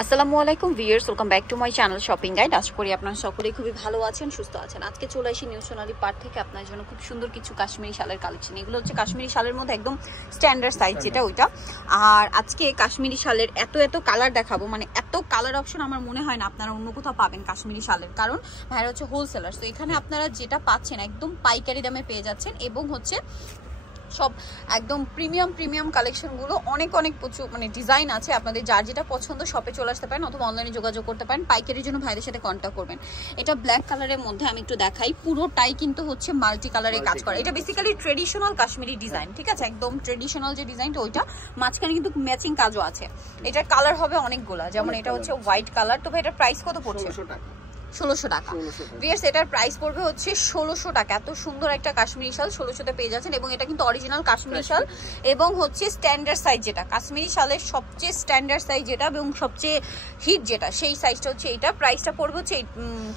আসসালামু আলাইকুম viewers, welcome back to my channel shopping guide. আশা করি আপনারা সকলেই খুবই ভালো আছেন, সুস্থ আছেন। আজকে চলে আসি নিউ সোনালী পার্ক থেকে আপনার জন্য খুব সুন্দর কিছু কাশ্মীরি শালের কালেকশন। এগুলো হচ্ছে কাশ্মীরি শালের মধ্যে একদম স্ট্যান্ডার্ড সাইজ যেটা ওইটা। আর আজকে কাশ্মীরি শালের এত কালার দেখাবো, মানে এত কালার অপশন আমার মনে হয় না আপনারা অন্য কোথাও পাবেন কাশ্মীরি শালের, কারণ ভাইরা হচ্ছে হোলসেলার। তো এখানে আপনারা যেটা পাচ্ছেন একদম পাইকারি দামে পেয়ে যাচ্ছেন, এবং হচ্ছে সব একদম প্রিমিয়াম কালেকশনগুলো অনেক প্রচুর মানে ডিজাইন আছে। আপনাদের যার যেটা পছন্দ শপে চলে আসতে পারেন অথবা অনলাইনে যোগাযোগ করতে পারেন। পাইকারির জন্য ভাইদের সাথে কন্ট্যাক্ট করবেন। এটা ব্ল্যাক কালারের মধ্যে আমি একটু দেখাই, পুরোটাই কিন্তু হচ্ছে মাল্টি কালারে কাজ করা। এটা বেসিক্যালি ট্রেডিশনাল কাশ্মীরি ডিজাইন, ঠিক আছে, একদম ট্রেডিশনাল যে ডিজাইনটা ওইটা, মাঝখানে কিন্তু ম্যাচিং কাজও আছে। এটার কালার হবে অনেকগুলা, যেমন এটা হচ্ছে হোয়াইট কালার। তো ভাই এটার প্রাইস কত পড়ছে? 1600 টাকা। ভিউয়ার্স এটার প্রাইস পড়বে হচ্ছে 1600 টাকা। এত সুন্দর একটা কাশ্মীরি শাল 1600 পেয়ে যাচ্ছেন, এবং এটা কিন্তু অরিজিনাল কাশ্মীরি শাল এবং হচ্ছে স্ট্যান্ডার্ড সাইজ যেটা কাশ্মীরি শালের সবচেয়ে স্ট্যান্ডার্ড সাইজ যেটা এবং সবচেয়ে হিট যেটা, সেই সাইজটা হচ্ছে এইটা। প্রাইসটা পড়বে হচ্ছে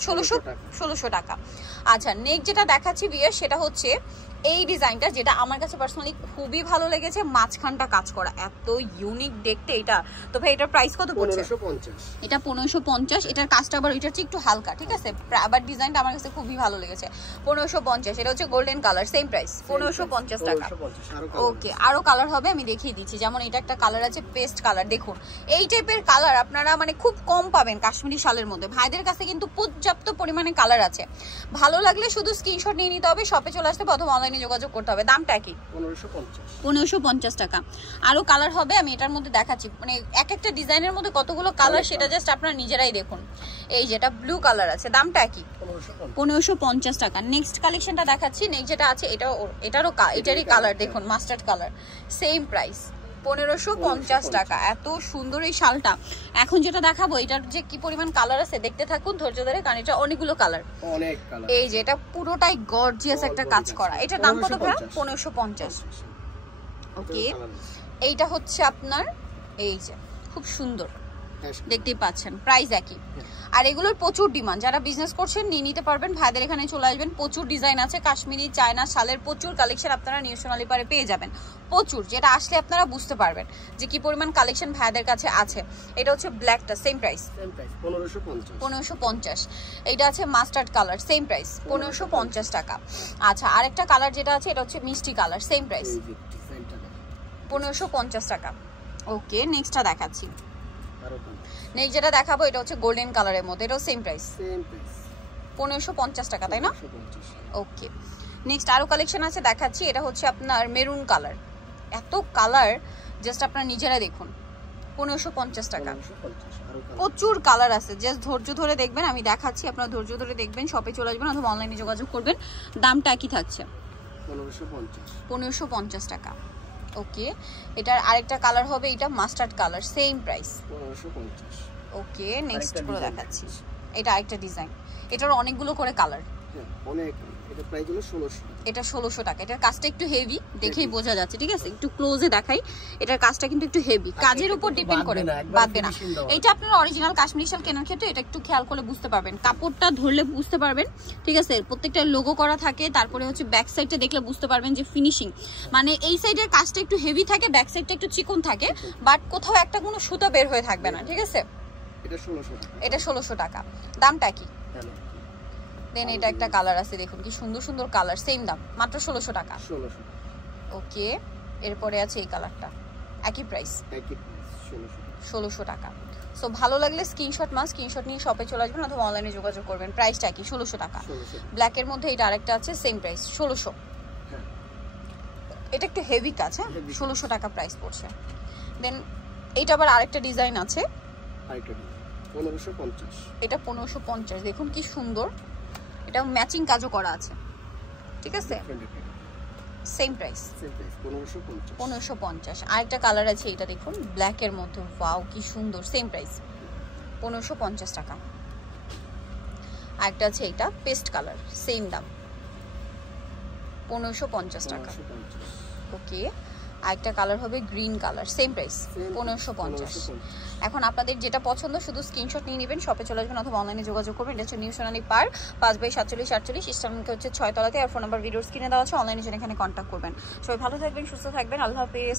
1600 টাকা। আচ্ছা, নেক্সট যেটা দেখাচ্ছি ভিউয়ার্স সেটা হচ্ছে এই ডিজাইনটা, যেটা আমার কাছে পার্সোনালি খুবই ভালো লেগেছে। মাঝখানটা কাজ করা, এত ইউনিক দেখতে এটা। তো ভাই এটার প্রাইস কত পড়ছে? 1550। এটা 1550। এটার কাজটা আবার এটার চেয়ে একটু হালকা, ঠিক আছে, আবার ডিজাইনটা আমার কাছে খুবই ভালো লেগেছে। 1550। এটা হচ্ছে গোল্ডেন কালার, সেম প্রাইস 1550 টাকা। ওকে, আরো কালার হবে, আমি দেখিয়ে দিচ্ছি। যেমন এটা একটা কালার আছে পেস্ট কালার। দেখুন এই টাইপের কালার আপনারা মানে খুব কম পাবেন কাশ্মীরি শালের মধ্যে। ভাইদের কাছে কিন্তু পর্যাপ্ত পরিমাণে কালার আছে। ভালো লাগলে শুধু স্ক্রিনশট নিয়ে নিতে হবে, শপে চলে আসতে প্রথম অনলাইনে যোগাযোগ করতে হবে। দামটা কি? 1550 টাকা। আরো কালার হবে, আমি এটার মধ্যে দেখাচ্ছি। মানে এক একটা ডিজাইনের মধ্যে কতগুলো কালার সেটা জাস্ট আপনারা নিজেরাই দেখুন। এই যেটা ব্লু কালার আছে, দামটা কি? 1550 টাকা। নেক্সট কালেকশনটা দেখাচ্ছি। নেক্সট যেটা আছে এটারই কালার দেখুন, মাস্টার্ড কালার, সেম প্রাইস 1550 টাকা। এত সুন্দর এই শালটা। এখন যেটা দেখাবো এটার যে কি পরিমাণ কালার আছে দেখতে থাকুন ধৈর্য ধরে, কারণ এটা অনেকগুলো কালার। এই যে এটা পুরোটাই গর্জিয়াস একটা কাজ করা। এটার দাম কত ভাই? 1550। ওকে, এইটা হচ্ছে আপনার এই যে খুব সুন্দর দেখতেই পাচ্ছেন, প্রাইস একই। আর এগুলোর প্রচুর ডিমান্ড, যারা বিজনেস করছেন নিয়ে নিতে পারবেন। ভাইদের এখানে চলে আসবেন, প্রচুর ডিজাইন আছে কাশ্মীরি চায়না শালের, প্রচুর কালেকশন আপনারা নিউ সোনালী পারে পেয়ে যাবেন। প্রচুর, যেটা আসলে আপনারা বুঝতে পারবেন যে কি পরিমাণ কালেকশন ভাইদের কাছে আছে। এটা হচ্ছে ব্ল্যাকটা, সেম প্রাইস 1550। এইটা আছে মাস্টার্ড কালার, সেম প্রাইস 1550 টাকা। আচ্ছা, আরেকটা কালার যেটা আছে এটা হচ্ছে মিষ্টি কালার, সেম প্রাইস 1550 টাকা। ওকে, নেক্সটটা দেখাচ্ছি। নেক্সট যেটা দেখাবো এটা হচ্ছে গোল্ডেন কালারের মধ্যে, এটাও সেম প্রাইস 1550 টাকা, তাই না? ওকে, নেক্সট আরো কালেকশন আছে দেখাচ্ছি। এটা হচ্ছে আপনার মেরুন কালার। এত কালার জাস্ট আপনারা নিজেরা দেখুন, 1550 টাকা। প্রচুর কালার আছে, জাস্ট ধৈর্য ধরে দেখবেন, আমি দেখাচ্ছি, আপনারা ধৈর্য ধরে দেখবেন, শপে চলে আসবেন অথবা অনলাইনে যোগাযোগ করবেন। দামটা কি থাকছে? 1550 টাকা। ওকে, এটার আরেকটা কালার হবে এটা মাস্টার্ড কালার, সেম প্রাইস 1550। ওকে, নেক্সট গুলো দেখাচ্ছি। এটা আরেকটা ডিজাইন, এটার অনেকগুলো করে কালার। এটা 1600 টাকা। এটার কাজটা একটু হেভি, দেখেই বোঝা যাচ্ছে, ঠিক আছে, একটু ক্লোজে দেখাই। এটার কাজটা কিন্তু একটু হেভি, কাজের উপর ডিপেন্ড করে, বাদবে না। এটা আপনারা অরিজিনাল কাশ্মীরি শাল কেনার ক্ষেত্রে এটা একটু খেয়াল করে বুঝতে পারবেন, কাপড়টা ধরলে বুঝতে পারবেন, ঠিক আছে, প্রত্যেকটা লোগো করা থাকে। তারপরে হচ্ছে ব্যাক সাইডটা দেখলে বুঝতে পারবেন যে ফিনিশিং, মানে এই সাইডের কাজটা একটু হেভি থাকে, ব্যাক সাইডটা একটু চিকন থাকে, বাট কোথাও একটা কোনো সুতা বের হয়ে থাকবে না, ঠিক আছে। এটা 1600 টাকা। দামটা কি? দেন এটা একটা কালার আছে, দেখুন কি সুন্দর সুন্দর কালার, সেম দাম, মাত্র 1600 টাকা। ওকে, এরপরে আছে এই কালারটা, একই প্রাইস 1600 টাকা। সো ভালো লাগলে স্ক্রিনশট নিয়ে শপে চলে আসবেন অথবা অনলাইনে যোগাযোগ করবেন। প্রাইসটা কি? 1600 টাকা। ব্ল্যাকের মধ্যে এটা আরেকটা আছে, সেম প্রাইস 1600। এটা একটু হেভি কাজ, হ্যাঁ, 1600 টাকা প্রাইস পড়ছে। দেন এইটা আবার আরেকটা ডিজাইন আছে, এটা 1550। দেখুন কি সুন্দর, এটা ম্যাচিং কাজও করা আছে, ঠিক আছে, সেম প্রাইস 1550। আরেকটা কালার আছে, এটা দেখুন ব্ল্যাকের মধ্যে, ওয়াও কি সুন্দর, সেম প্রাইস 1550 টাকা। আরেকটা আছে এটা পেস্ট কালার, সেম দাম 1550 টাকা। ওকে, আরেকটা কালার হবে গ্রিন কালার, সেম প্রাইস 1550। এখন আপনাদের যেটা পছন্দ শুধু স্ক্রিনশট নিয়ে নেবেন, শপে চলে আসবেন অথবা অনলাইনে যোগাযোগ করবেন। এটা হচ্ছে নিউ সোনালী পার্ক, 5/4748, ইস্টার্নকে হচ্ছে 6 তলাতে। আর ফোন নাম্বার ভিডিওর স্ক্রিনে দেওয়া আছে, অনলাইনে জন্য এখানে কন্ট্যাক্ট করবেন। সবাই ভালো থাকবেন, সুস্থ থাকবেন, আল্লাহ হাফেজ।